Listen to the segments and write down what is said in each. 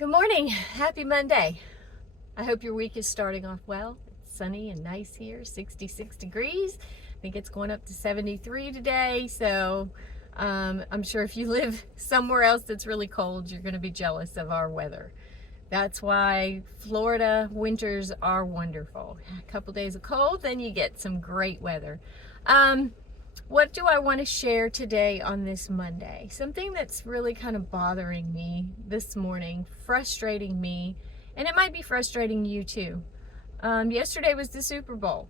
Good morning. Happy Monday. I hope your week is starting off well. It's sunny and nice here, 66 degrees. I think it's going up to 73 today. So I'm sure if you live somewhere else that's really cold, you're going to be jealous of our weather. That's why Florida winters are wonderful. A couple days of cold, then you get some great weather. What do I want to share today on this Monday? Something that's really kind of bothering me this morning, frustrating me, and it might be frustrating you too. Yesterday was the Super Bowl.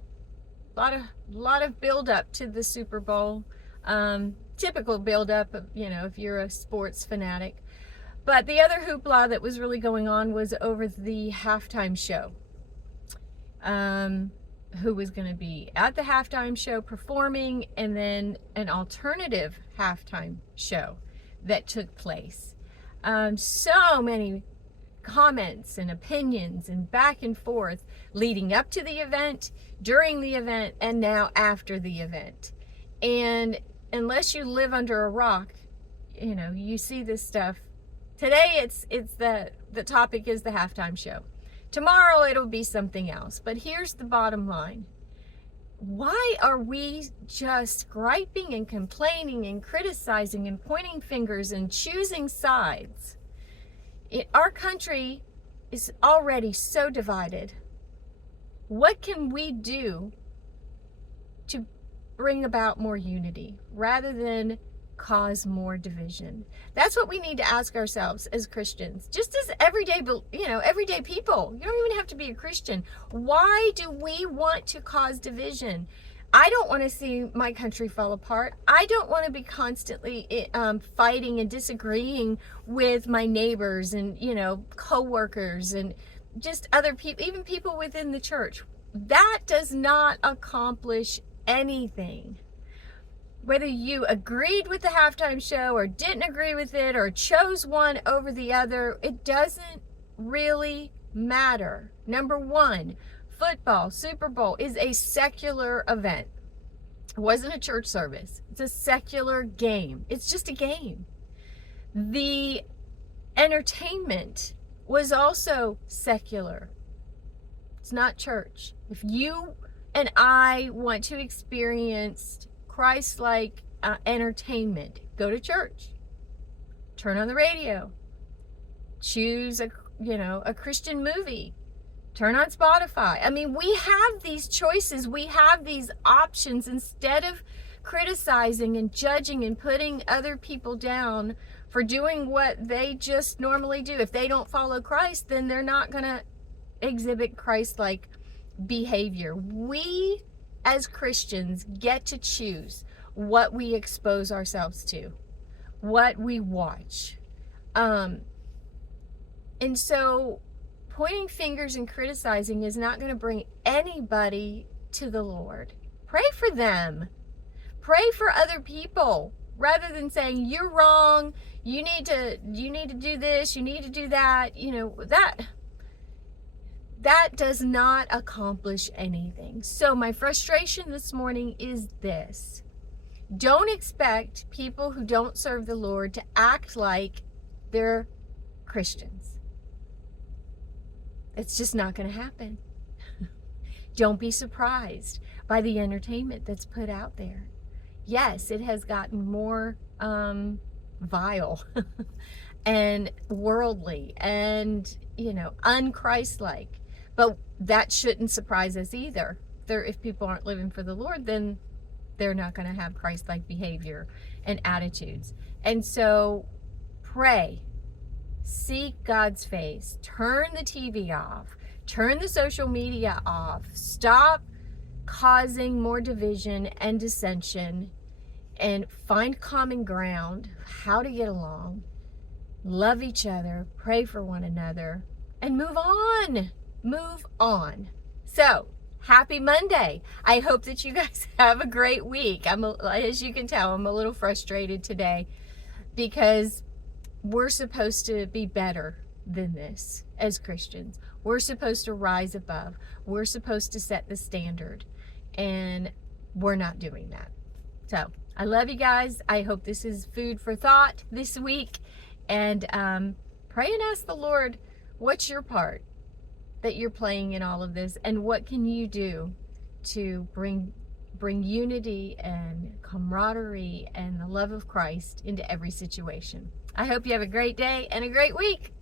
A lot of build up to the Super Bowl. Typical build up, if you're a sports fanatic. But the other hoopla that was really going on was over the halftime show. Who was going to be at the halftime show performing, and then an alternative halftime show that took place. So many comments and opinions and back and forth leading up to the event, during the event, and now after the event. And unless you live under a rock, you see this stuff. Today it's the topic is the halftime show. Tomorrow it'll be something else. But here's the bottom line. Why are we just griping and complaining and criticizing and pointing fingers and choosing sides? Our country is already so divided. What can we do to bring about more unity rather than cause more division? That's what we need to ask ourselves as Christians, just as everyday people. You don't even have to be a Christian. Why do we want to cause division? I don't want to see my country fall apart. I don't want to be constantly fighting and disagreeing with my neighbors and co-workers and just other people, even people within the church. That does not accomplish anything. Whether you agreed with the halftime show or didn't agree with it or chose one over the other, it doesn't really matter. Number one, football, Super Bowl, is a secular event. It wasn't a church service. It's a secular game. It's just a game. The entertainment was also secular. It's not church. If you and I want to experience Christ-like entertainment, go to church, turn on the radio, choose a Christian movie, turn on Spotify. I mean, we have these choices, we have these options. Instead of criticizing and judging and putting other people down for doing what they just normally do. If they don't follow Christ, then they're not going to exhibit Christ-like behavior. We as Christians get to choose what we expose ourselves to, what we watch. And so pointing fingers and criticizing is not going to bring anybody to the Lord. Pray for them. Pray for other people rather than saying you're wrong, you need to do this, you need to do that. That does not accomplish anything. So my frustration this morning is this. Don't expect people who don't serve the Lord to act like they're Christians. It's just not going to happen. Don't be surprised by the entertainment that's put out there. Yes, it has gotten more vile and worldly and, unchristlike. But that shouldn't surprise us either. If people aren't living for the Lord, then they're not going to have Christ-like behavior and attitudes. And so pray, seek God's face, turn the TV off, turn the social media off, stop causing more division and dissension, and find common ground, how to get along, love each other, pray for one another, and move on. Move on. So, happy Monday. I hope that you guys have a great week. As you can tell, I'm a little frustrated today because we're supposed to be better than this as Christians. We're supposed to rise above. We're supposed to set the standard, and we're not doing that. So, I love you guys. I hope this is food for thought this week, and Pray and ask the Lord, what's your part that you're playing in all of this, and what can you do to bring unity and camaraderie and the love of Christ into every situation. I hope you have a great day and a great week.